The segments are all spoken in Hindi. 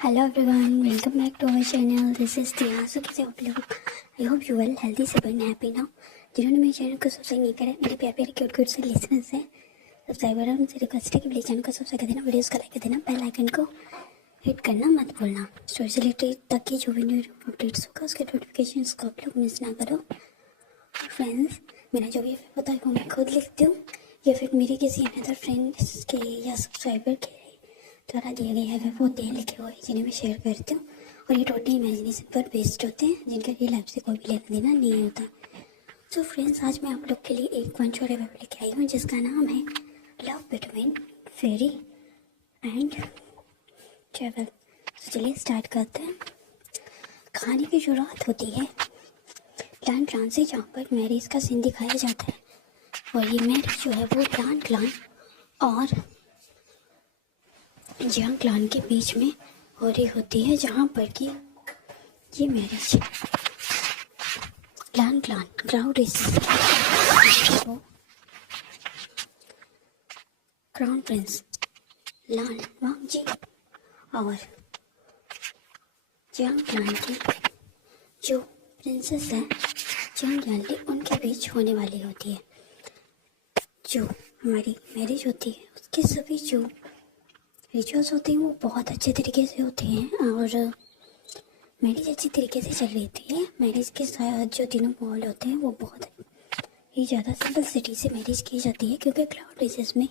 Hello everyone, welcome back to our channel. This is Diya. So कैसे आप लोग? I hope you well, healthy, safe and happy now. जिन्होंने मेरे चैनल को सब्सक्राइब नहीं करा, मेरे प्यारे प्यारे क्यूट क्यूट से लिसनर्स हैं, सब्सक्राइबर हैं, उनसे रिक्वेस्ट है कि प्लीज़ चैनल को सब्सक्राइब कर देना, वीडियोस को लाइक कर देना, बेल आइकन को हिट करना मत भूलना। स्टोरी से रिलेटेड तक की जो भी न्यू अपडेट्स होगा उसके नोटिफिकेशन को आप लोग मिस ना करो। फ्रेंड्स, मेरा जो भी होता है वो मैं खुद लिखती हूँ या फिर मेरे किसी अनदर फ्रेंड्स के या सब्सक्राइबर के द्वारा दिए गए हैं वो होते हैं लिखे हुए, जिन्हें मैं शेयर करती हूँ। और ये टोटली इमेजिनेशन पर बेस्ड होते हैं, जिनका रियल लाइफ से कोई भी लेना देना नहीं होता। सो फ्रेंड्स, आज मैं आप लोग के लिए एक वन शॉट वेब लेके आई हूँ जिसका नाम है love between fairy and travel. तो चलिए स्टार्ट करते हैं। कहानी की शुरुआत होती है प्लान क्लान से, जहाँ पर मैरिज का सीन दिखाया जाता है। और ये मैरिज जो है वो प्लान क्लान और जियांग क्लान के बीच में हो रही होती है, जहाँ पर कि ये मैरिज प्लान क्लान क्राउड रेसेस को क्राउन प्रिंस लान वांगजी और जियांग क्लान की जो प्रिंसेस है जियांग यानली, उनके बीच होने वाली होती है। जो हमारी मैरिज होती है उसके सभी जो रिचुअल्स होते हैं वो बहुत अच्छे तरीके से होते हैं और मैरिज अच्छी तरीके से चल रही थी। मैरिज के साथ जो तीनों माहौल होते हैं वो बहुत ही ज़्यादा सिंपल सिटी से मैरिज की जाती है, क्योंकि क्लाउड रेसेस में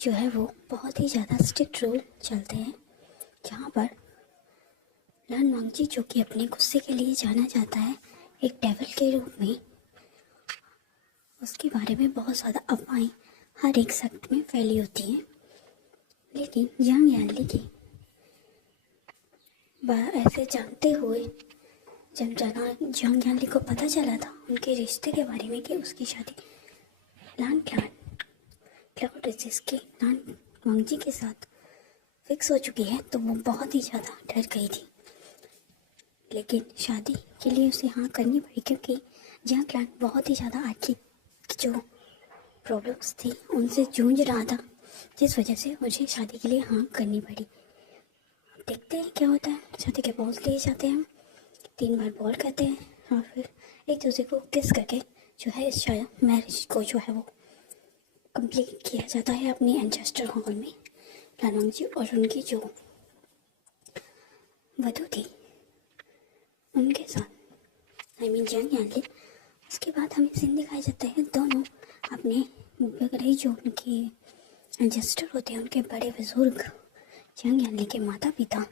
जो है वो बहुत ही ज़्यादा स्ट्रिक्ट रूल चलते हैं, जहाँ पर लान वांगजी, जो कि अपने गुस्से के लिए जाना जाता है एक डेविल के रूप में, उसके बारे में बहुत ज़्यादा अफवाहें हर एक सेक्ट में फैली होती हैं। लेकिन जियांग यानली की ऐसे जानते हुए जब जियांग यानली को पता चला था उनके रिश्ते के बारे में कि उसकी शादी लान क्लान क्लाउड रेसेस के लान वांगजी के साथ फिक्स हो चुकी है, तो वो बहुत ही ज़्यादा डर गई थी। लेकिन शादी के लिए उसे हाँ करनी पड़ी, क्योंकि जियांग क्लान बहुत ही ज़्यादा आर्थिक जो प्रॉब्लम्स थी उनसे जूझ रहा था, जिस वजह से मुझे शादी के लिए हाँ करनी पड़ी। देखते हैं क्या होता है। शादी के बॉल दिए जाते हैं, 3 बार बॉल करते हैं और फिर एक दूसरे को किस करके जो है इस मैरिज को जो है वो कंप्लीट किया जाता है अपनी एंचेस्टर हॉल में। लान वांगजी और उनकी जो वधू थी उनके साथ, जियांग यानली। उसके बाद हमें सीन दिखाया जाता है दोनों अपने बड़े जो उनके एंचेस्टर होते हैं, उनके बड़े बुजुर्ग जियांग यानली के माता पिता,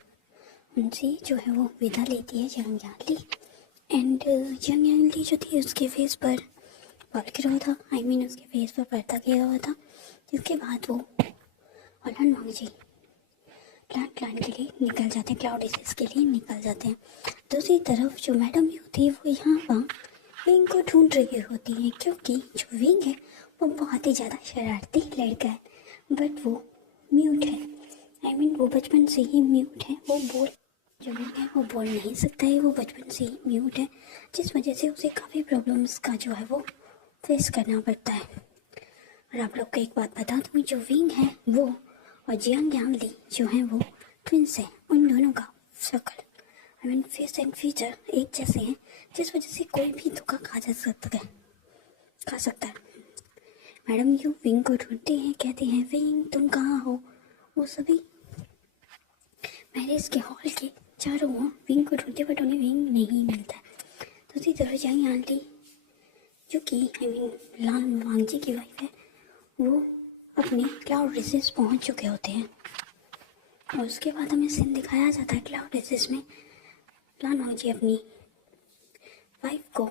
उनसे जो है वो विदा लेती है Jiang Yanli. And Jiang Yanli जो थी उसके फेस पर बॉल गिरा हुआ था, उसके फेस पर पर्दा गिरा हुआ था। जिसके बाद वो और लान वांगजी प्लान क्लान के लिए निकल जाते हैं, क्लाउड रेसेस के लिए निकल जाते हैं। दूसरी तरफ जो मैडम यू थी वो यहाँ वहाँ विंग को ढूंढ रही होती है, क्योंकि जो विंग है वो बहुत ही ज़्यादा शरारती लड़का है, बट वो म्यूट है। वो बचपन से ही म्यूट है। वो बोल जो विंग है वो बोल नहीं सकता है, वो बचपन से ही म्यूट है, जिस वजह से उसे काफ़ी प्रॉब्लम्स का जो है वो फेस करना पड़ता है। और आप लोग को एक बात बता दूँ, जो विंग है वो और जियांग यानली जो है वो ट्विंस है। उन दोनों का शक्ल फेस एंड फीचर एक जैसे हैं, जिस वजह से कोई भी धोखा खा सकता है। मैडम यू विंग को ढूंढते हैं, कहते हैं विंग तुम कहाँ हो। वो सभी मैरिज के हॉल के चारों ओर विंग को ढूंढते, बट उन्हें विंग नहीं मिलता। दूसरी तरफ जियांग यानली, जो कि लान वांगजी की वाइफ है, वो अपने क्लाउड रेसेस पहुंच चुके होते हैं। और उसके बाद हमें सीन दिखाया जाता है क्लाउड रेसेस में लान वांगजी अपनी वाइफ को,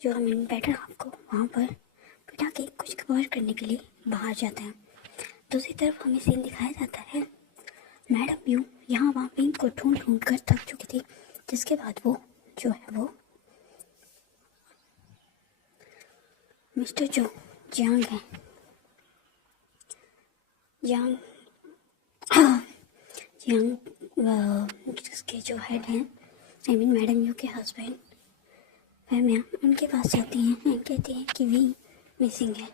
जो बेटर हाफ को, वहाँ पर बिठा के कुछ कवर करने के लिए बाहर जाते हैं। दूसरी तरफ हमें सीन दिखाया जाता है मैडम यू यहाँ वहाँ विंग को ढूंढ कर थक चुकी थी, जिसके बाद वो जो है वो मिस्टर जो जियांग है, जियांग जिसके जो हेड हैं मैडम यू के हस्बैंड मैम, उनके पास जाती हैं एंड कहती हैं कि विंग मिसिंग है।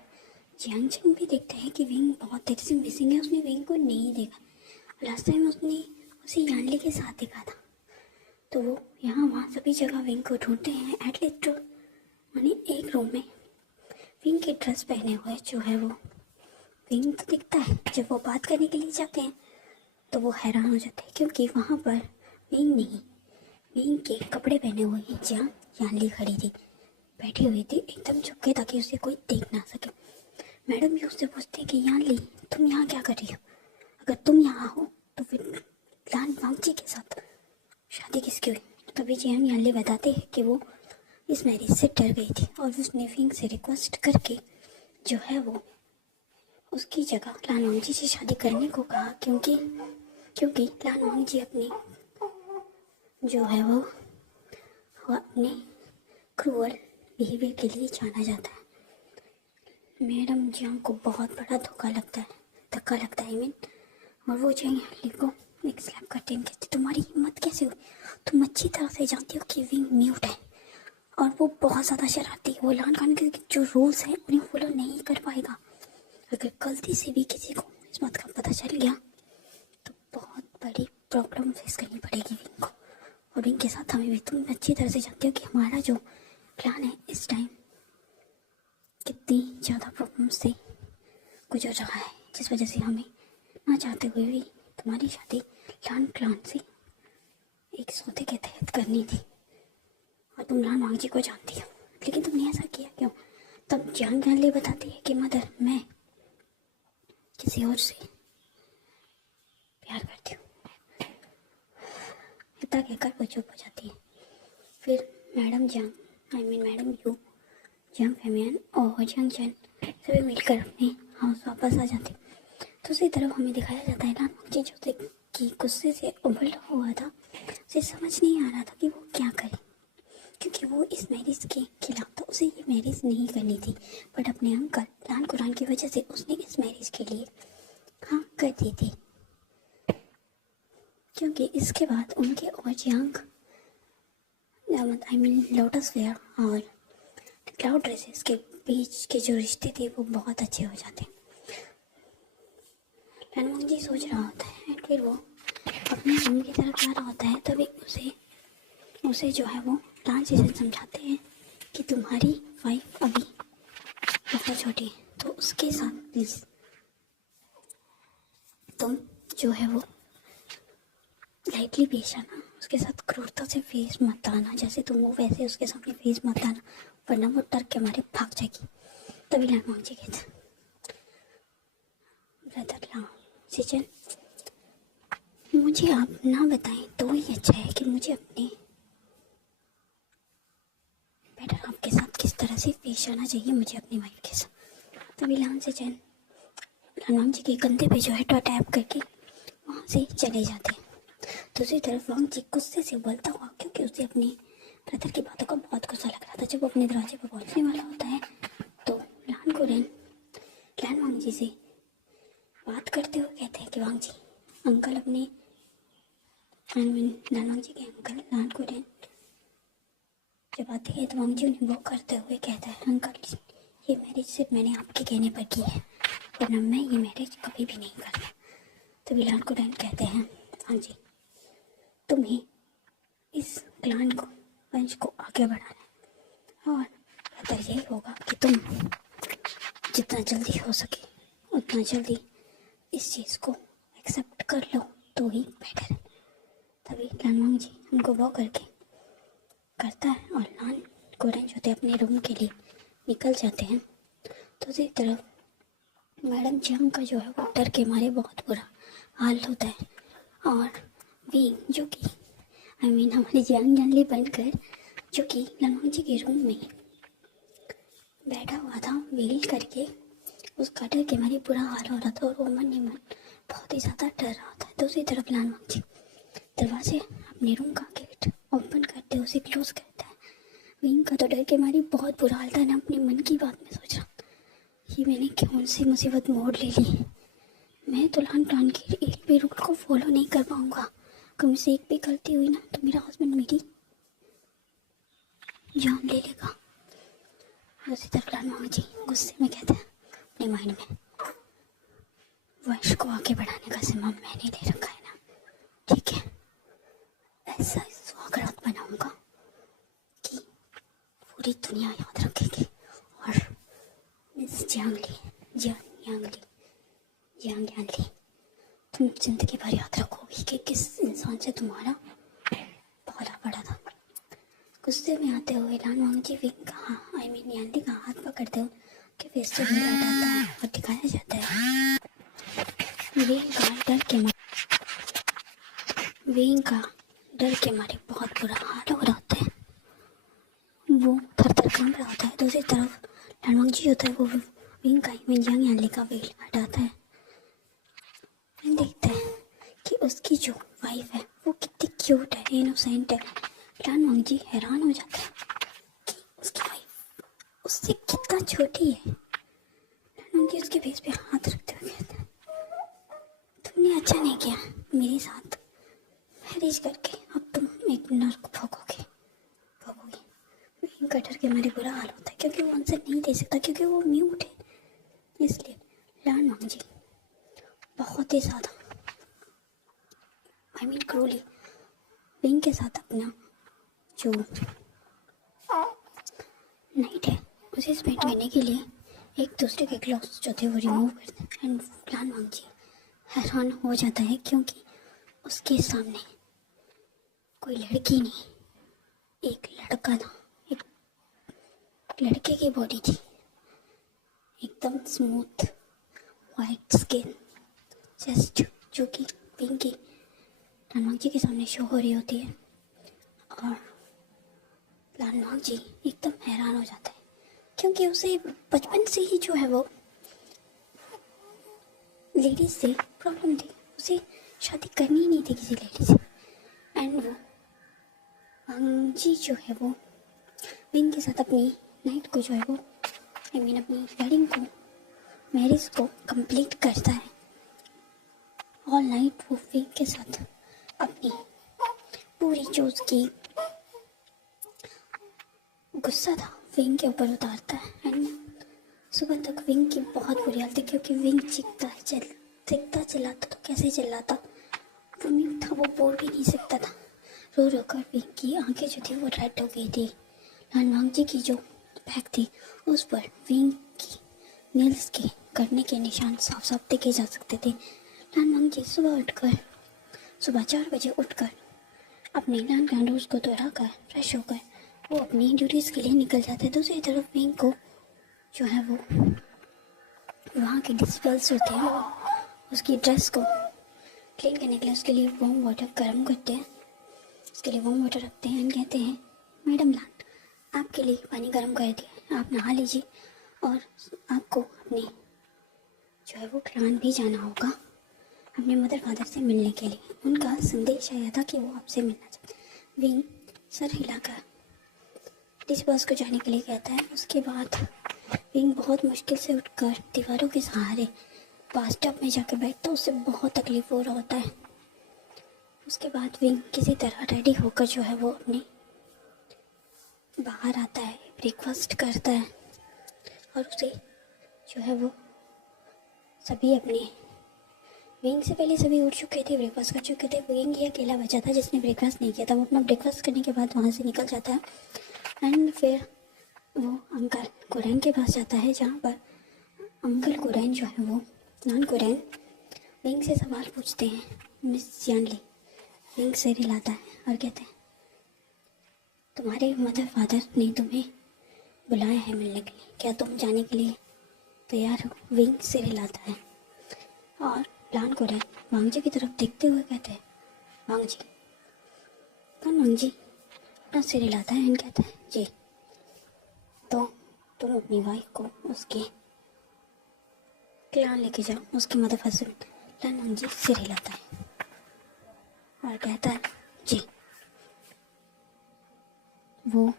जियांग चंग भी देखते हैं कि विंग बहुत देर से मिसिंग है, उसने विंग को नहीं देखा। लास्ट टाइम उसने उसे यानली के साथ दिखा था। तो वो यहाँ वहाँ सभी जगह विंग को ढूंढते हैं। एटलीस्ट माने एक रूम में विंग की ड्रेस पहने हुए जो है वो विंग तो दिखता है। जब वो बात करने के लिए जाते हैं तो वो हैरान हो जाते हैं, क्योंकि वहाँ पर विंग नहीं, विंग के कपड़े पहने हुए हैं जहाँ यानली खड़ी थी, बैठी हुई थी एकदम झुक ताकि उसे कोई देख ना सके। मैडम भी उससे पूछते हैं कि यानली तुम यहाँ क्या कर रही हो? अगर तुम यहाँ हो तो फिर लान वांगची के साथ शादी किसकी हुई? तभी जियांग यानली बताते हैं कि वो इस मैरिज से डर गई थी और उसने विंग से रिक्वेस्ट करके जो है वो उसकी जगह लान वांगची से शादी करने को कहा, क्योंकि लान वांगची अपनी जो है वो अपने क्रूअल बिहेवियर के लिए जाना जाता है। मैडम जियांग को बहुत बड़ा धक्का लगता है I mean, और वो जियांग यानली को एक स्लैप करते हैं, कहते तुम्हारी हिम्मत कैसे हुई? तुम अच्छी तरह से जानती हो कि विंग म्यूट है और वो बहुत ज़्यादा शरारती है। वो लान खान के जो रूल्स हैं उन्हें फॉलो नहीं कर पाएगा। अगर गलती से भी किसी को इस बात का पता चल गया तो बहुत बड़ी प्रॉब्लम फेस करनी पड़ेगी विंग को और विंग के साथ हमें भी। तुम अच्छी तरह से जानते हो कि हमारा जो प्लान है इस टाइम कितनी ज़्यादा प्रॉब्लम से गुजर रहा है, जिस वजह से हमें ना चाहते हुए भी तुम्हारी शादी लान क्लान से एक सौदे के तहत करनी थी और तुम लान वांगची को जानती हो, लेकिन तुमने ऐसा किया क्यों? तब जियांग यानली बताती है कि मदर मैं किसी और से प्यार करती हूँ। इतना कहकर वो चुप हो जाती है। फिर मैडम यू, जियांग फैमियन और जियांग चैन सभी मिलकर अपने हाउस वापस आ जाते। दूसरी तरफ हमें दिखाया जाता है लान वांगची जो कि गुस्से से उबला हुआ था, उसे समझ नहीं आ रहा था कि वो क्या करे, क्योंकि वो इस मैरिज के खिलाफ था। उसे ये मैरिज नहीं करनी थी, बट अपने अंकल लान कुरान की वजह से उसने इस मैरिज के लिए हाँ कर दी थी, क्योंकि इसके बाद उनके और जियांग लोटस फेयर और क्लाउड ड्रेसेस के बीच के जो रिश्ते थे वो बहुत अच्छे हो जाते। लान वांगची सोच रहा होता है, फिर वो अपने रूम की तरफ जा रहा होता है, तभी उसे जो है वो लान से समझाते हैं कि तुम्हारी वाइफ अभी बहुत छोटी है, तो उसके साथ प्लीज तुम जो है वो लाइटली पेश आना, उसके साथ क्रूरता से फेस मत आना, जैसे तुम हो वैसे उसके सामने फेस मत आना, वरना वो डर के मारे भाग जाएगी। तभी लान वांगची कहता ब्रदर लाओ सिचन, मुझे आप ना बताएं तो ही अच्छा है कि मुझे अपने बेटर आपके साथ किस तरह से पेश आना चाहिए मुझे अपनी वाइफ के साथ। तभी लान वांगची के कंधे पे जो है टैप करके वहाँ से चले जाते हैं। दूसरी तरफ वांगची गुस्से से उबलता हुआ, क्योंकि उसे अपने ब्रदर की बातों का बहुत गुस्सा लग रहा था। जब वो अपने दरवाजे पर पहुँचने वाला होता है तो लान वांगची से बात करते हुए कहते हैं कि वांगची अंकल अपने लान वांगची के अंकल लान कुरेन जब आते हैं तो वांगची उन्हें वो करते हुए कहता है, अंकल ये मैरिज सिर्फ मैंने आपके कहने पर की है, वरना मैं ये मैरिज कभी भी नहीं करता। तभी लान कुरेन कहते हैं, वांगची तुम्हें इस क्लान को वंश को आगे बढ़ाना है और बेहतर यही होगा कि तुम जितना जल्दी हो सके उतना जल्दी इस चीज़ को एक्सेप्ट कर लो तो ही बेटर है। तभी लान वांगची उनको वो करता है और लान कुरेन जो थे अपने रूम के लिए निकल जाते हैं। दूसरी तरफ मैडम जियांग का जो है वो डर के मारे बहुत बुरा हाल होता है और विंग जो कि हमारी जियांग यानली बनकर जो कि लान वांगची के रूम में बैठा हुआ था वेल करके, उसका डर के मारे बुरा हाल हो रहा था और वो मन ही मन बहुत ही ज़्यादा डर रहा था। दूसरी तरफ लान वांगची दरवाजे अपने रूम का गेट ओपन करते उसे क्लोज करता है। विंग का तो डर के मारे बहुत बुरा हाल था ना, अपने मन की बात में सोच रहा ये मैंने कौन सी मुसीबत मोड़ ले ली। मैं तो लान टान की एक भी रूल को फॉलो नहीं कर पाऊंगा। अगर मुझसे एक भी गलती हुई ना तो मेरा हस्बैंड मेरी जान ले लेगा। उसी तरह लान वांगची गुस्से में कहते हैं अपने माइंड में, वंश को आगे बढ़ाने का जिम्मा मैंने ले रखा है ना, ठीक है ऐसा स्वागत बनाऊंगा कि पूरी दुनिया याद रखेगी और मिस जियांगली तुम जिंदगी भर याद रखोगी कि किस इंसान से तुम्हारा पहला पड़ा था। गुस्से में आते हुए लान वांगजी विंग का यानली का हाथ पकड़ते हुए के फेस से ब्लड आता है और दिखाया जाता है विंग का डर के मारे बहुत बुरा हाल हो रहा होता है। वो थर थर कांप रहा होता है। दूसरी तरफ लान वांगजी होता है वो विंग का यानली का वेल हटाता है। देखते हैं कि उसकी जो वाइफ है वो कितनी क्यूट है, इनोसेंट है। लान वांगजी हैरान हो जाता है कि उसकी वाइफ उससे कितना छोटी है। लान वांगजी उसके फेस पे हाथ रखते हुए कहते हैं, तुमने अच्छा नहीं किया मेरे साथ मैरिज करके, अब तुम एक नर्क भोगोगी। विंग का डर के मारे बुरा हाल होता है क्योंकि वो आंसर नहीं दे सकता क्योंकि वो म्यूट है। इसलिए लान वांगजी बहुत ही ज़्यादा क्रूली विंग के साथ अपना जो नाइट है उसे स्पेंड करने के लिए एक दूसरे के ग्लव्स जो थे वो रिमूव करते हैं। एंड लान वांगजी हैरान हो जाता है क्योंकि उसके सामने कोई लड़की नहीं, एक लड़का था। एक लड़के की बॉडी थी, एकदम स्मूथ वाइट स्किन चेस्ट, जो कि विंग की लान वांगजी के सामने शो हो रही होती है। और लान वांगजी एकदम हैरान हो जाता है क्योंकि उसे बचपन से ही जो है वो लेडीज से प्रॉब्लम थी। उसे शादी करनी ही नहीं थी किसी लेडी से। एंड वो वांगजी जो है वो विंग के साथ अपनी नाइट को जो है वो अपनी वेडिंग को, मैरिज को कंप्लीट करता है। ऑल नाइट वो विंग के साथ अपनी पूरी जो उसकी गुस्सा था विंग के ऊपर उतारता है। एंड सुबह तक विंग की बहुत बुरी हालत है क्योंकि विंग चीखता चिल्लाता तो कैसे चिल्लाता, वो म्यूट था, वो बोल भी नहीं सकता था। रो रो कर विंग की आंखें जो थी वो रेड हो गई थी। लान वांगजी की जो बैग थी उस पर विंग की नेल्स के कटने के निशान साफ साफ देखे जा सकते थे। लान वांगजी सुबह 4 बजे उठकर अपने लान कैंडल्स को दोहराकर फ्रेश होकर वो अपनी ड्यूटीज़ के लिए निकल जाते हैं। दूसरी तरफ विंग को जो है वो वहाँ के डिस्पेल्स होते हैं वो उसकी ड्रेस को क्लीन करने के लिए उसके लिए वार्म वाटर गर्म करते हैं, उसके लिए वार्म वाटर रखते हैं। कहते हैं मैडम लान आपके लिए पानी गर्म कर दिया, आप नहा लीजिए और आपको अपने जो है वो क्लान भी जाना होगा अपने मदर फादर से मिलने के लिए। उनका संदेश आया था कि वो आपसे मिलना चाहते हैं। विंग सर हिलाकर डिस्पर्स को जाने के लिए कहता है। उसके बाद विंग बहुत मुश्किल से उठकर दीवारों के सहारे बाथटब में जाकर बैठता है, उससे बहुत तकलीफ हो रहा होता है। उसके बाद विंग किसी तरह रेडी होकर जो है वो अपने बाहर आता है, ब्रेकफास्ट करता है और उसे जो है वो सभी अपने विंग से पहले सभी उठ चुके थे, ब्रेकफास्ट कर चुके थे। विंग ही अकेला बचा था जिसने ब्रेकफास्ट नहीं किया था। वो अपना ब्रेकफास्ट करने के बाद वहाँ से निकल जाता है एंड फिर वो अंकल कुरैन के पास जाता है जहाँ पर अंकल कुरैन जो है वो लान कुरैन विंग से सवाल पूछते हैं। मिस यानली विंग से रिलाता है और कहते हैं तुम्हारे मदर फादर ने तुम्हें बुलाया है मिलने के लिए, क्या तुम जाने के लिए तैयार हो? विंग से रिलाता है और लान कुरैन वांगजी की तरफ देखते हुए कहते हैं वांगजी। वांगजी अपना सिर हिलाता है एंड कहता है जी। तो तुम अपनी वाइफ को उसके क्लान लेके जाओ, उसकी मदर फादर। लान वांगजी सिर हिलाता है और कहता है जी। वो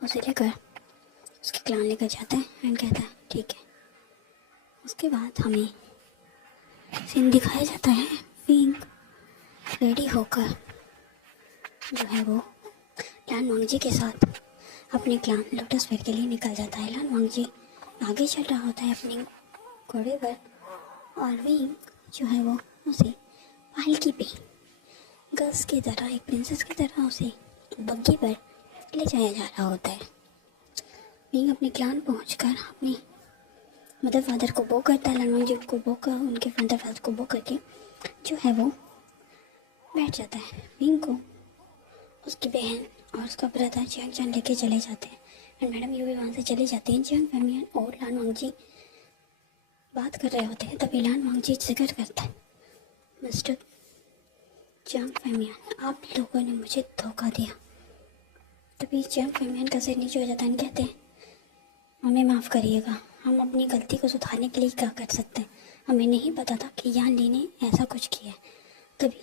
उसे लेकर उसके क्लान लेकर जाता है एंड कहता है ठीक है। उसके बाद हमें सीन दिखाया जाता है विंग रेडी होकर जो है वो लान वांगजी के साथ अपने क्लान लोटस फेयर के लिए निकल जाता है। लान वांगजी आगे चल रहा होता है अपने घोड़े पर और विंग जो है वो उसे पालकी पे सर्कस की तरह, एक प्रिंसेस की तरह उसे बग्गी पर ले जाया जा रहा होता है। विंग अपने क्लान पहुंचकर अपनी मदर फादर को बो करता है, लान वांगजी को बो कर, उनके मदर फादर को बो करके जो है वो बैठ जाता है। विंग को उसकी बहन और उसका ब्रदर जियांग चैन लेके चले जाते हैं एंड मैडम यू भी वहाँ से चले जाते हैं। जियांग फैमियन और लान वांगजी बात कर रहे होते हैं, तभी लान वांगजी जिक्र करता है, मिस्टर जियांग फैमियन, आप लोगों ने मुझे धोखा दिया। तभी जियांग फैमियन का सिर नीचे हो जाता है, कहते हैं हमें माफ़ करिएगा, हम अपनी गलती को सुधारने के लिए क्या कर सकते हैं, हमें नहीं पता था कि यान ली ने ऐसा कुछ किया है। तभी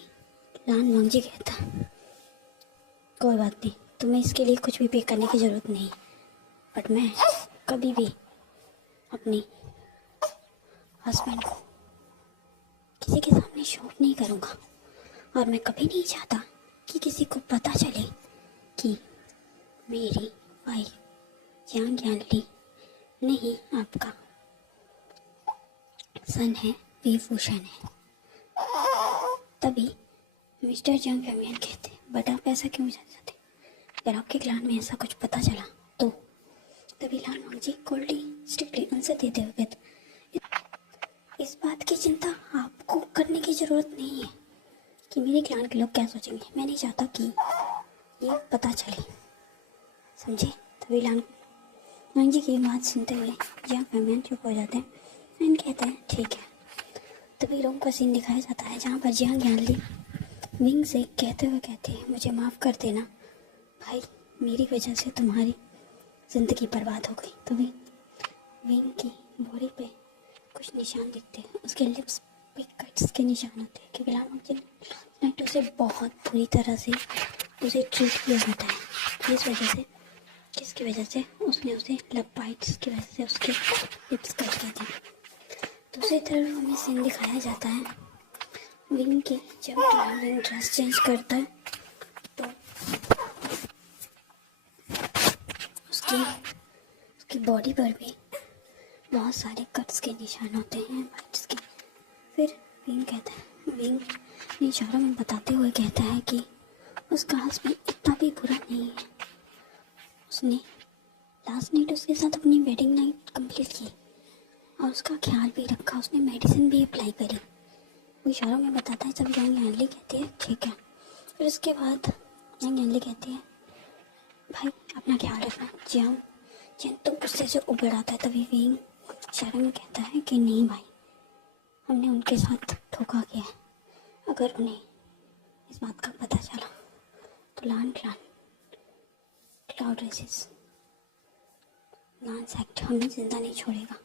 लान वांगजी कहता है कोई बात नहीं, तुम्हें इसके लिए कुछ भी पे करने की ज़रूरत नहीं, बट मैं कभी भी अपनी हस्बैंड को किसी के सामने शो नहीं करूँगा और मैं कभी नहीं चाहता कि किसी को पता चले कि मेरी वाइफ जियांग यानली नहीं आपका सन है, वीवूशन है। तभी मिस्टर जियांग फैमियन कहते बट आप ऐसा क्यों चाहते, अगर आपके क्लान में ऐसा कुछ पता चला तो। तभी लान वांगजी कोल्डली स्ट्रिक्टली आंसर देते हुए कहते इस बात की चिंता आपको करने की ज़रूरत नहीं है कि मेरे क्लान के लोग क्या सोचेंगे, मैं नहीं चाहता कि ये पता चले, समझे। तभी लान वांगजी की बात सुनते हुए जियांग फैमियन चुप हो जाते हैं एंड कहते हैं ठीक है। तभी रूम का सीन दिखाया जाता है जहाँ पर जियांग यानली विंग से कहते हुए कहते हैं मुझे माफ़ कर देना भाई, मेरी वजह से तुम्हारी ज़िंदगी बर्बाद हो गई। तभी विंग की बॉडी पे कुछ निशान दिखते हैं, उसके लिप्स पे कट्स के निशान होते हैं क्योंकि लान वांगजी ने उसे बहुत बुरी तरह से उसे ट्रीट किया होता है, इस वजह से, किसकी वजह से, उसने उसे लव बाइट्स की वजह से उसके लिप्स कट गए थे। दूसरी तरफ हमें सीन दिखाया जाता है विंग की, जब विंग ड्रेस चेंज करता है तो उसकी बॉडी पर भी बहुत सारे कट्स के निशान होते हैं बाइट्स के। फिर विंग कहता है, विंग अपने इशारों में बताते हुए कहता है कि उसका हस्बैंड इतना भी बुरा नहीं है, उसने लास्ट नाइट उसके साथ अपनी वेडिंग नाइट कंप्लीट की और उसका ख्याल भी रखा, उसने मेडिसिन भी अप्लाई करी, वो इशारों में बताता है। जब जियांग यानली कहती है ठीक है। फिर उसके बाद जियांग यानली कहती है भाई अपना ख्याल रखना। जियांग तो गुस्से से उबड़ आता है। तभी विंग इशारों में कहता है कि नहीं भाई, हमने उनके साथ धोखा किया है, अगर उन्हें इस बात का पता चला तो लान क्लाउड रेसिस लान सेक्ट हमें जिंदा नहीं छोड़ेगा।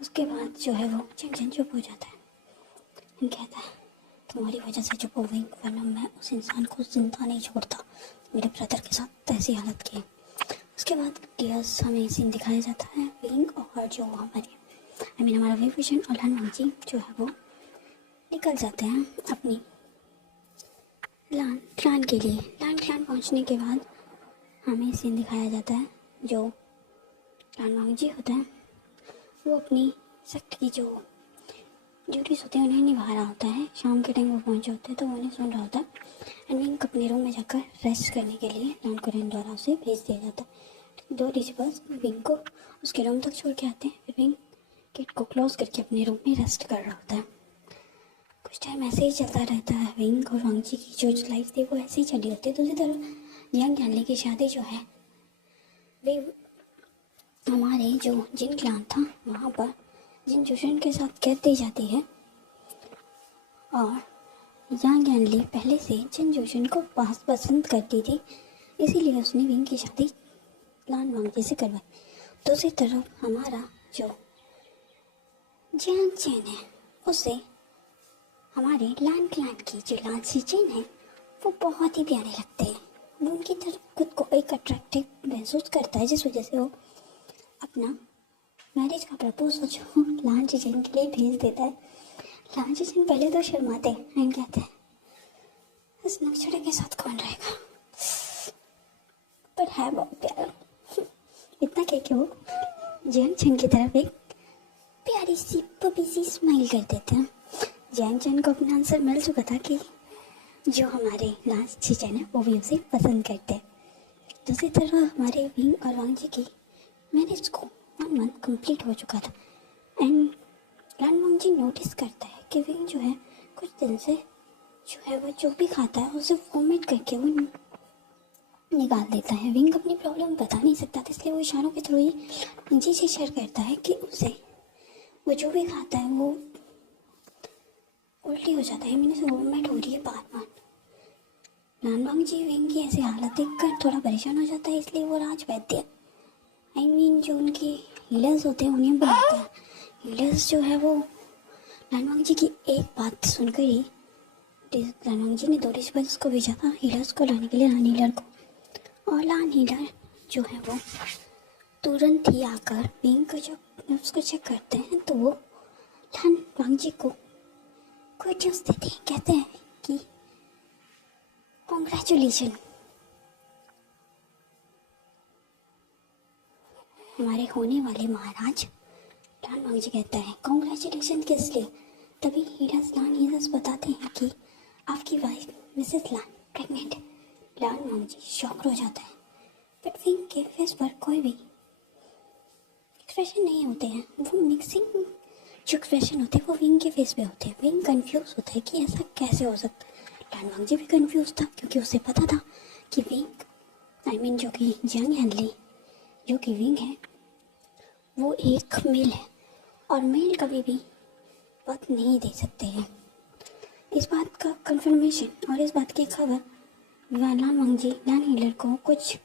उसके बाद जो है वो चेंग चुप हो जाता है, कहता है तुम्हारी वजह से चुप हो गई, वरना मैं उस इंसान को जिंदा नहीं छोड़ता, मेरे ब्रदर के साथ ऐसी हालत की। उसके बाद टीयर्स हमें सीन दिखाया जाता है विंग और जो हमारे हमारा वीवूशन और लान वांगजी जो है वो निकल जाते हैं अपनी लान क्लान के लिए। लान क्लान पहुंचने के बाद हमें सीन दिखाया जाता है जो लान वांगजी होता है वो अपनी सेक्ट की जो ड्यूटीज होती है उन्हें निभा रहा होता है। शाम के टाइम वो पहुंचे होते हैं तो वो उन्हें सुन रहा होता है एंड विंग अपने रूम में जाकर रेस्ट करने के लिए लान कुरैन द्वारा उसे भेज दिया जाता है। दो रिसीवर्स विंग को उसके रूम तक छोड़ के आते हैं। फिर विंग गेट को क्लोज करके अपने रूम में रेस्ट कर रहा होता है। कुछ टाइम ऐसे ही चलता रहता है। विंग और वांगजी की जो लाइफ थी वो ऐसे ही चली होती है। दूसरी तरफ जियांग यानली की शादी जो है वे हमारे जो जिन क्लान था वहाँ पर जिन जोशन के साथ कैद दी जाती है और जियांग यानली पहले से जिन जोशन को पसंद करती थी, इसीलिए उसने विंग की शादी लान वांगजी से करवाई। दूसरी तरफ हमारा जो जियांग चैन है उसे हमारे लान क्लान की जो लान सीचेन है वो बहुत ही प्यारे लगते हैं। वो उनकी तरफ खुद को एक अट्रैक्टिव महसूस करता है, जिस वजह से वो अपना मैरिज का प्रपोजल जो लान चीचेन के लिए भेज देता है। लान चीचेन पहले तो शर्माते हैं, कहते हैं इस नक्शड़े के साथ कौन रहेगा, पर है बहुत प्यारा। इतना कह के वो जियांग चैन की तरफ एक प्यारी सी पपी सी स्माइल कर देते हैं। जियांग चैन को अपना आंसर मिल चुका था कि जो हमारे लास्ट चीचन है वो भी उसे पसंद करते हैं। दूसरी तरफ हमारे विंग और वांग जी की मैरिज को 1 मंथ कंप्लीट हो चुका था and lawn Wang ji notice करता है कि विंग जो है कुछ दिन से जो है वो जो भी खाता है उसे वोमिट करके वो निकाल देता है। विंग अपनी प्रॉब्लम बता नहीं सकता था, इसलिए वो इशारों के थ्रू ही वांग जी से शेयर करता है कि उसे वो जो भी खाता है वो उल्टी हो जाता है, मीन से वोमिट हो रही है बार बार। लान वांग जी विंग की ऐसी हालत देखकर थोड़ा परेशान हो जाता है, इसलिए वो राज वैद्य जो उनके हीलर्स होते हैं उन्हें बुलाता है। हीलर्स जो है वो लान वांग जी की एक बात सुनकर ही लान वांग जी ने 2 डेज बाद उसको भेजा था हीलर्स को लाने के लिए, लान हीलर को। और लान हीलर जो है वो तुरंत ही आकर विंग को जब उसको चेक करते हैं तो वो लान वांग जी को गुड न्यूज़ देते हैं, कहते हैं कि कॉन्ग्रेचुलेशन। हमारे होने वाले महाराज। लान वांग जी कहता है कॉन्ग्रेचुलेशन किस लिए? तभी लान हीलर्स बताते हैं कि आपकी वाइफ मिसेस लान प्रेग्नेंट है। लान वांग जी शॉक हो जाता है, बट विंग के फेस पर कोई भी एक्सप्रेशन नहीं होते हैं। वो मिक्सिंग जो एक्सप्रेशन होते हैं वो विंग के फेस पे होते हैं। विंग कंफ्यूज होता है कि ऐसा कैसे हो सकता है। लान वांग जी भी कंफ्यूज था क्योंकि उसे पता था कि विंग जो कि जंग हैंडली जो कि विंग है वो एक मेल है और मेल कभी भी वक्त नहीं दे सकते हैं। इस बात का कंफर्मेशन और इस बात की खबर लान वांग जी लान हीलर को कुछ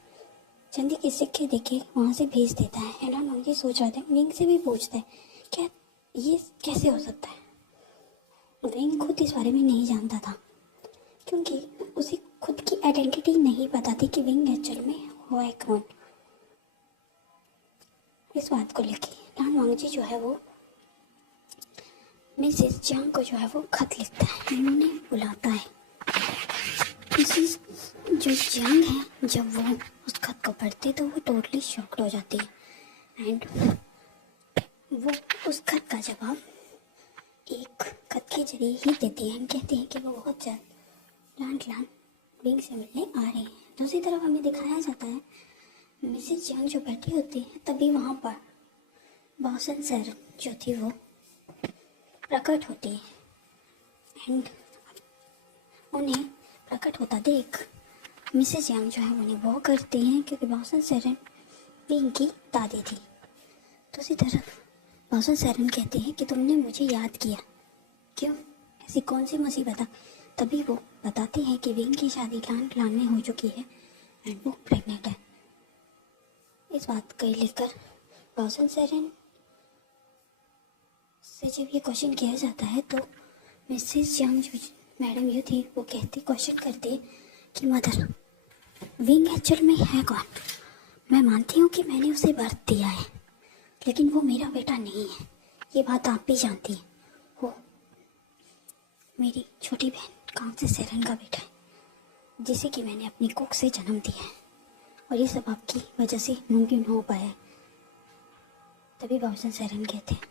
चांदी के सिक्के देके वहाँ से भेज देता है। लान वांग जी सोच रहे थे, विंग से भी पूछता है क्या ये कैसे हो सकता है। विंग खुद इस बारे में नहीं जानता था क्योंकि उसे खुद की आइडेंटिटी नहीं पता थी कि विंग एक्चुअल में हुआ है कौन। इस बात को लेके लान वांग जी जो है वो मिसेस जंग को जो है वो खत लिखता है, उन्हें बुलाता है। मिसेस जो जंग है जब वो उस खत को पढ़ते तो वो टोटली शॉक्ड हो जाती है एंड वो उस खत का जवाब एक खत के जरिए ही देती है। कहते हैं कि वो बहुत जल्द लान विंग से मिलने आ रहे हैं। दूसरी तरफ हमें दिखाया जाता है मिसेस जंग जो बैठी होती है तभी वहाँ पर बॉसन सर जो थी वो प्रकट होती है एंड उन्हें प्रकट होता देख मिसेस यंग जो है उन्हें वो करती हैं क्योंकि बॉसन सेरन विंग की दादी थी। दूसरी तरफ बॉसन सेरन कहते हैं कि तुमने मुझे याद किया, क्यों, ऐसी कौन सी मुसीबत है? तभी वो बताते हैं कि विंग की शादी लान में हो चुकी है एंड वो प्रेग्नेंट है। इस बात को लेकर बॉसन सेरन से जब ये क्वेश्चन किया जाता है तो मिसेस यंग जो मैडम ये थी वो कहती क्वेश्चन करती कि मदर विंग एक्चुअल में है कौन? मैं मानती हूँ कि मैंने उसे बर्थ दिया है लेकिन वो मेरा बेटा नहीं है, ये बात आप भी जानती हैं। वो मेरी छोटी बहन कांग्से सेरन का बेटा है जिसे कि मैंने अपनी कुक से जन्म दिया है और ये सब आपकी वजह से मुमकिन हो पाया है। तभी बॉसन सेरन कहते हैं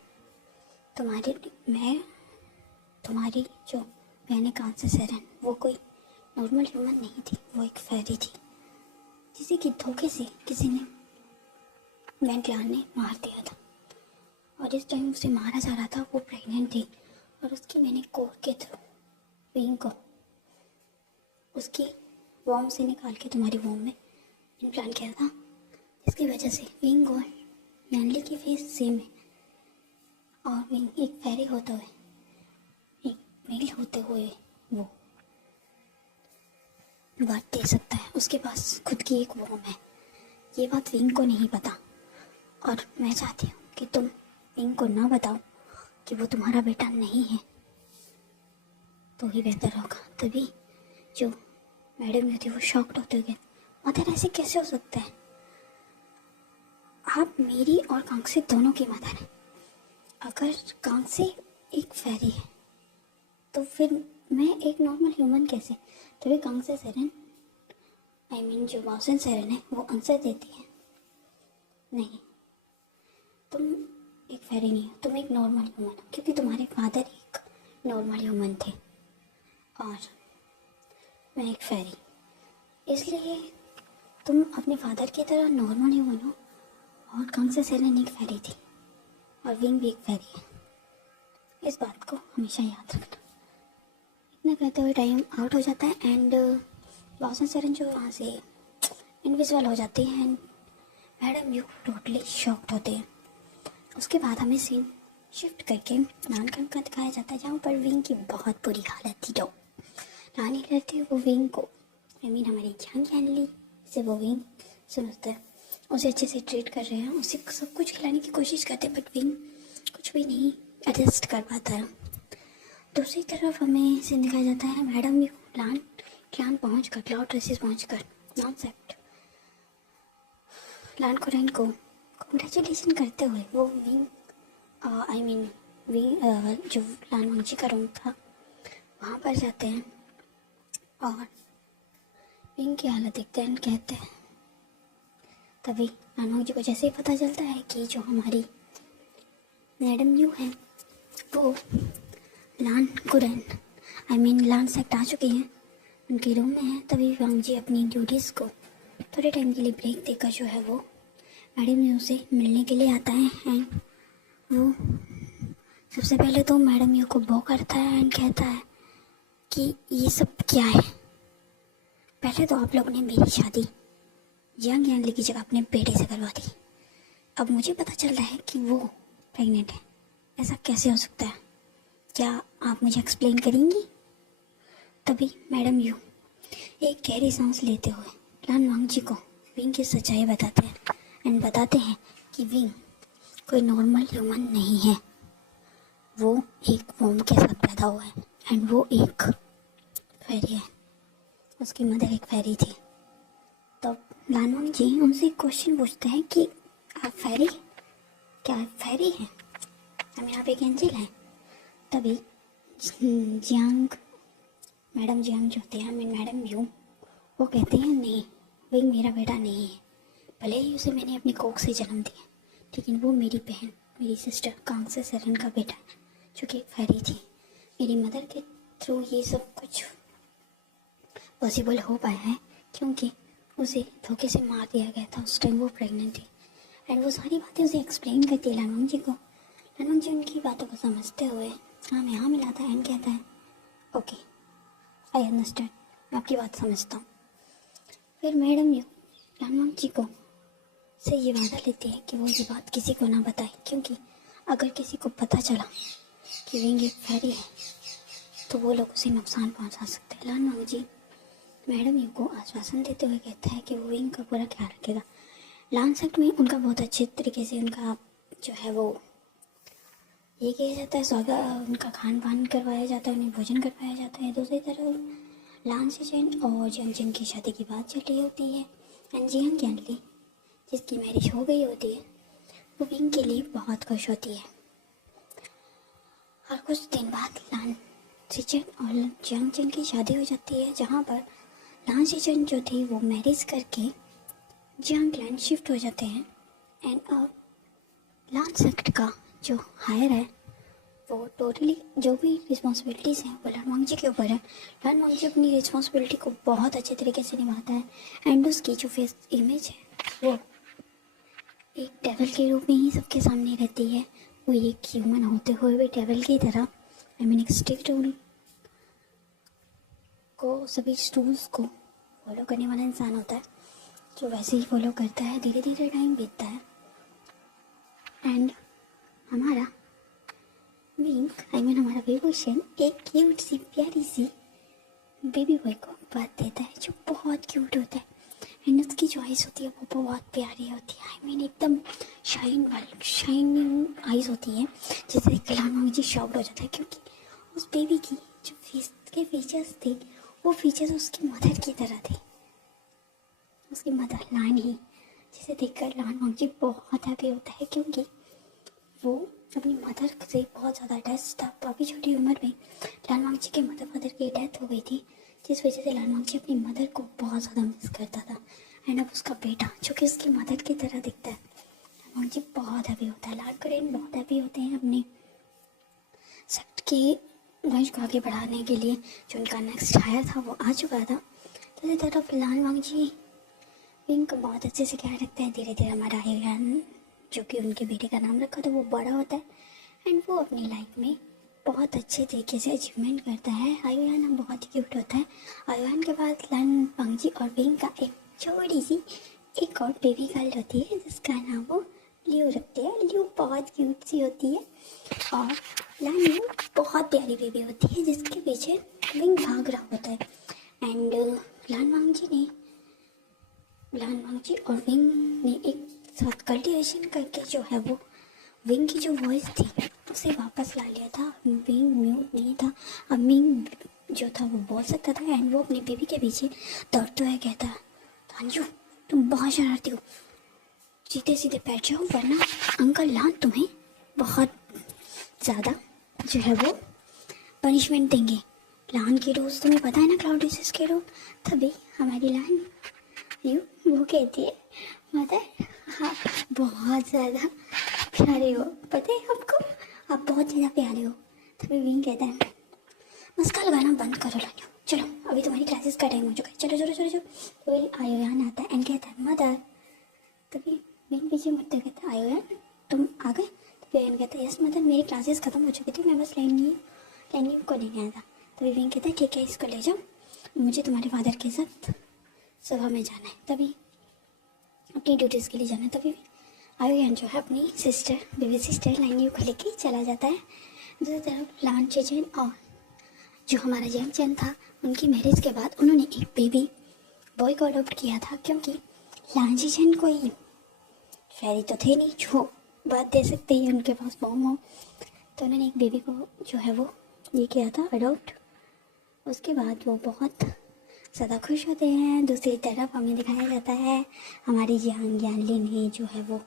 तुम्हारी जो बहन कांग्से सेरन वो कोई नॉर्मल ह्यूमन नहीं थी, वो एक फेरी थी जिसे कि धोखे से किसी ने मैंटलान ने मार दिया था और इस टाइम उसे मारा जा रहा था, वो प्रेग्नेंट थी और उसकी मैंने कोर के थ्रू विंग को उसकी वॉर्म से निकाल के तुम्हारी वॉर्म में इम्प्लांट किया था, इसकी वजह से विंग और नैनली की फेस सेम है और विंग एक फेरी होते हुए एक मेल होते हुए वो बात दे सकता है, उसके पास खुद की एक वॉर्म है। ये बात विंग को नहीं पता और मैं चाहती हूँ कि तुम विंग को ना बताओ कि वो तुम्हारा बेटा नहीं है तो ही बेहतर होगा। तभी जो मैडम जो थी वो शॉक्ड होते गए, मदर ऐसे कैसे हो सकता है? आप मेरी और कांग्से दोनों की मदर हैं। अगर कांग्से एक फेरी है तो फिर मैं एक नॉर्मल ह्यूमन कैसे? तभी कांग्से सेरन जो बॉसन सेरन है वो आंसर देती है, नहीं, तुम एक फेरी नहीं हो, तुम एक नॉर्मल ह्यूमन हो क्योंकि तुम्हारे फादर एक नॉर्मल ह्यूमन थे और मैं एक फेरी, इसलिए तुम अपने फादर की तरह नॉर्मल ही बनो। और कांग्रेस सेरेन एक फेरी थी और विंग भी एक फेरी है, इस बात को हमेशा याद रखना। इतना कहते हुए टाइम आउट हो जाता है एंड लॉसन सेरेन जो वहाँ से इनविजिबल हो जाती है and madam you totally shocked होते हैं। उसके बाद हमें सीन शिफ्ट करके नानकन का दिखाया जाता है, जहाँ पर विंग की बहुत बुरी हालत थी। जो नानी करते हैं वो विंग को, हमारी जान ली से वो विंग समझता है, उसे अच्छे से ट्रीट कर रहे हैं, उसे सब कुछ खिलाने की कोशिश करते हैं, बट विंग कुछ भी नहीं एडजस्ट कर पाता है। दूसरी तरफ हमें सीन दिखाया जाता है मैडम यू क्लान पहुँच कर, क्लाउड रेसिस पहुँच कर नॉन सेप्ट लान कोरेन को कॉन्ग्रेचुलेशन करते हुए वो विंग विंग जो लान वांगजी का रूम था वहाँ पर जाते हैं और विंग की हालत देखते हैं, कहते हैं तभी लान वांगजी को जैसे ही पता चलता है कि जो हमारी मैडम यू है वो लान कुरेन लान सेक्ट आ चुकी हैं, उनके रूम में है। तभी वांगजी अपनी ड्यूटीज़ को थोड़े टाइम के लिए ब्रेक देकर जो है वो मैडम यू से मिलने के लिए आता है एंड वो सबसे पहले तो मैडम यू को बो करता है एंड कहता है कि ये सब क्या है। पहले तो आप लोगों ने मेरी शादी यंग यानली की जगह अपने बेटे से करवा दी, अब मुझे पता चल रहा है कि वो प्रेग्नेंट है, ऐसा कैसे हो सकता है, क्या आप मुझे एक्सप्लेन करेंगी। तभी मैडम यू एक गहरी सांस लेते हुए लान वांगजी को विंग की सच्चाई बताते हैं एंड बताते हैं कि विंग कोई नॉर्मल ह्यूमन नहीं है, वो एक वोम के साथ पैदा हुआ है एंड वो एक फेरी है, उसकी मदर एक फेरी थी। तो लान वांगजी उनसे एक क्वेश्चन पूछते हैं कि आप फेरी, क्या आप फेरी हैं, आप एक एंजल हैं। तभी मैडम जियांग जो होते हैं मैडम यू वो कहते हैं नहीं, विंग मेरा बेटा नहीं है, भले ही उसे मैंने अपनी कोख से जन्म दिया, लेकिन वो मेरी बहन, मेरी सिस्टर कांग्रेस सेरेन का बेटा है, जो कि एक फेरी थी। मेरी मदर के थ्रू ये सब कुछ पॉसिबल हो पाया है क्योंकि उसे धोखे से मार दिया गया था, उस टाइम वो प्रेग्नेंट थी एंड वो सारी बातें उसे एक्सप्लेन करती है लान वांगजी को। लान वांगजी उनकी बातों को समझते हुए यहाँ मिलाता है एंड कहता है ओके आई अंडरस्टैंड, मैं आपकी बात समझता हूँ। फिर मैडम यू लान वांगजी को से ये वादा लेती है कि वो ये बात किसी को ना बताए, क्योंकि अगर किसी को पता चला कि विंग एक फेरी है तो वो लोग उसे नुकसान पहुंचा सकते हैं। लान वांगजी मैडम यू को आश्वासन देते हुए कहता है कि वो विंग का पूरा ख्याल रखेगा। लान सेक्ट में उनका बहुत अच्छे तरीके से उनका जो है वो ये किया जाता है, स्वागत उनका खान पान करवाया जाता है, उन्हें भोजन करवाया जाता है। दूसरी तरफ लान सेचेन और जियांग जिन की शादी की बात चल रही होती है एंड जियांग यानली जिसकी मैरिज हो गई होती है वो विंग के लिए बहुत खुश होती है। और कुछ दिन बाद लान सेचेन और जियांग जिन की शादी हो जाती है, जहाँ पर लान सेचेन जो थी वो मैरिज करके जियांग क्लैन शिफ्ट हो जाते हैं एंड अब लान सेक्ट का जो हायर है वो टोटली जो भी रिस्पॉन्सिबिलिटीज़ हैं वो लान वांगजी के ऊपर है। लान वांगजी अपनी रिस्पॉन्सिबिलिटी को बहुत अच्छे तरीके से निभाता है एंड उसकी जो फेस इमेज है वो एक डेविल के रूप में ही सबके सामने रहती है। वो एक ह्यूमन होते हुए भी डेविल की तरह एक स्ट्रिक्ट रूल को, सभी रूल्स को फॉलो करने वाला इंसान होता है, जो वैसे ही फॉलो करता है। धीरे धीरे टाइम बीतता है एंड हमारा विंग हमारा विभूषण एक क्यूट सी प्यारी सी बेबी बॉय को बात देता है, जो बहुत क्यूट होता है एंड उसकी जो आइज़ होती है वो बहुत प्यारी होती है। एकदम शाइनिंग आइज़ होती है, जिससे देख कर लान वांगजी शॉक्ड हो जाता है, क्योंकि उस बेबी की जो फेस के फीचर्स थे वो फीचर्स उसकी मदर की तरह थे, उसकी मदर लान ही, जिसे देखकर लान वांगजी बहुत हैप्पी होता है, क्योंकि वो अपनी मदर से बहुत ज़्यादा अटैच था। काफ़ी छोटी उम्र में लान वांगजी के फादर की डेथ हो गई थी, जिस वजह से लान वांगजी अपनी मदर को बहुत ज़्यादा मिस करता था एंड अब उसका बेटा जो कि उसकी मदर की तरह दिखता है, लान वांगजी बहुत हैप्पी होता है। लान कुरेन बहुत हैप्पी होते हैं अपने सेक्ट के वंश को आगे बढ़ाने के लिए जो उनका नेक्स्ट हायर था वो आ चुका था। तो इसी तरफ लान वांगजी विंग को बहुत अच्छे से ख्याल रखता है। धीरे धीरे हमारा आयुयान, जो कि उनके बेटे का नाम रखा था, वो बड़ा होता है एंड वो अपनी लाइफ में बहुत अच्छे तरीके से अचीवमेंट करता है। आयुयान बहुत ही क्यूट होता है। आयुयान के बाद लान वांगजी और विंग का एक छोटी सी एक और बेबी गर्ल होती है जिसका नाम वो लियो रखते हैं। लियो बहुत क्यूट सी होती है और लान बहुत प्यारी बेबी होती है जिसके पीछे विंग भाग रहा होता है। एंड लान वांगजी और विंग ने एक साथ कल्टीवेशन करके जो है वो विंग की जो वॉइस थी उसे वापस ला लिया था। विंग म्यूट नहीं था, अब विंग जो था वो बोल सकता था एंड वो अपने बेबी के पीछे दौड़ते हुए कहता, तांजू तुम बहुत शरारती हो, सीधे सीधे बैठ जाओ वरना अंकल लान तुम्हें बहुत ज़्यादा जो है वो पनिशमेंट देंगे। लान की रोज़ तुम्हें पता है ना, क्लाउडियस के रोग। तभी हमारी लान वो कहती है, मदर हाँ बहुत ज़्यादा प्यारे हो, पता है आपको, आप बहुत ज़्यादा प्यारे हो। तभी विंग कहता है, मस्का लगाना बंद करो लानियो, चलो अभी तुम्हारी क्लासेस का टाइम हो चुका है, चलो चलो चलो चलो। तो आयुयान आता है एंड कहता है मदर। तभी विंग पीछे मुड़ते कहता है, आयुयान तुम आ गए? तो विंग कहता है, यस मदर मेरी क्लासेस ख़त्म हो चुकी थी, मैं बस लाइन को लेने आया था। तभी विंग कहता है, ठीक है इसको ले जाओ, मुझे तुम्हारे फादर के साथ सुबह में जाना है, तभी अपनी ड्यूटीज़ के लिए जाना है। तभी आयुयान जो है अपनी बेबी सिस्टर लाइनियो को लेके चला जाता है। दूसरी तरफ लान चेचन और जो हमारा यंग चैन था, उनकी मैरिज के बाद उन्होंने एक बेबी बॉय को अडॉप्ट किया था, क्योंकि लान चेचन कोई फेरी तो थे नहीं जो बात दे सकते हैं उनके पास बॉम हो। तो उन्होंने एक बेबी को जो है वो ये किया था अडॉप्ट। उसके बाद वो बहुत ज़्यादा खुश होते हैं। दूसरी तरफ हमें दिखाया जाता है हमारी यानली ने जो है वो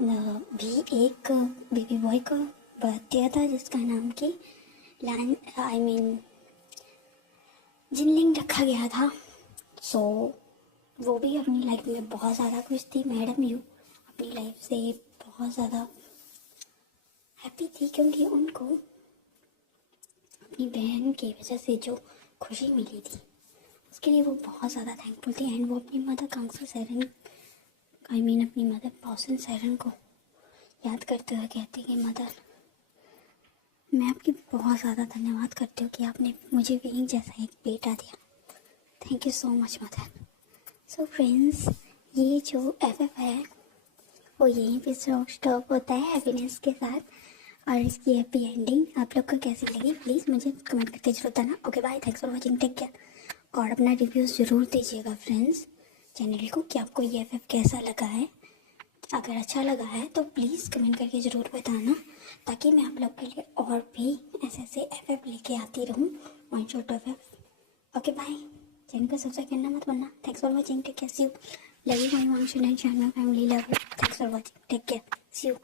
भी एक बेबी बॉय को बर्थ दिया था जिसका नाम की जिनलिंग रखा गया था। सो वो भी अपनी लाइफ में बहुत ज़्यादा खुश थी। मैडम यू अपनी लाइफ से बहुत ज़्यादा हैप्पी थी क्योंकि उनको अपनी बहन की वजह से जो खुशी मिली थी उसके लिए वो बहुत ज़्यादा थैंकफुल थी। एंड वो अपनी मदर कांगसू सेरन अपनी मदर पॉसन सेरन को याद करते हुए कहती कि मदर मैं आपकी बहुत ज़्यादा धन्यवाद करती हूँ कि आपने मुझे विंग जैसा एक बेटा दिया। Thank you so much mother. So friends, ये जो FF है वो यहीं पे स्टॉप होता है हैप्पीनेस के साथ। और इसकी हैप्पी एंडिंग आप लोग को कैसी लगी प्लीज़ मुझे कमेंट करके जरूर बताना। Okay bye, thanks for watching, take care. और अपना रिव्यू ज़रूर दीजिएगा फ्रेंड्स चैनल को कि आपको ये FF कैसा लगा है। अगर अच्छा लगा है तो प्लीज़ कमेंट करके ज़रूर बताना ताकि मैं आप लोग के लिए और भी ऐसे FF लेके आती रहूँ, one shot FF। Okay bye, channel को सब्सक्राइब करना मत भूलना। Thanks for watching, take care, see you. Love you my वांगशु and family, love you, thanks for watching, take care, see you.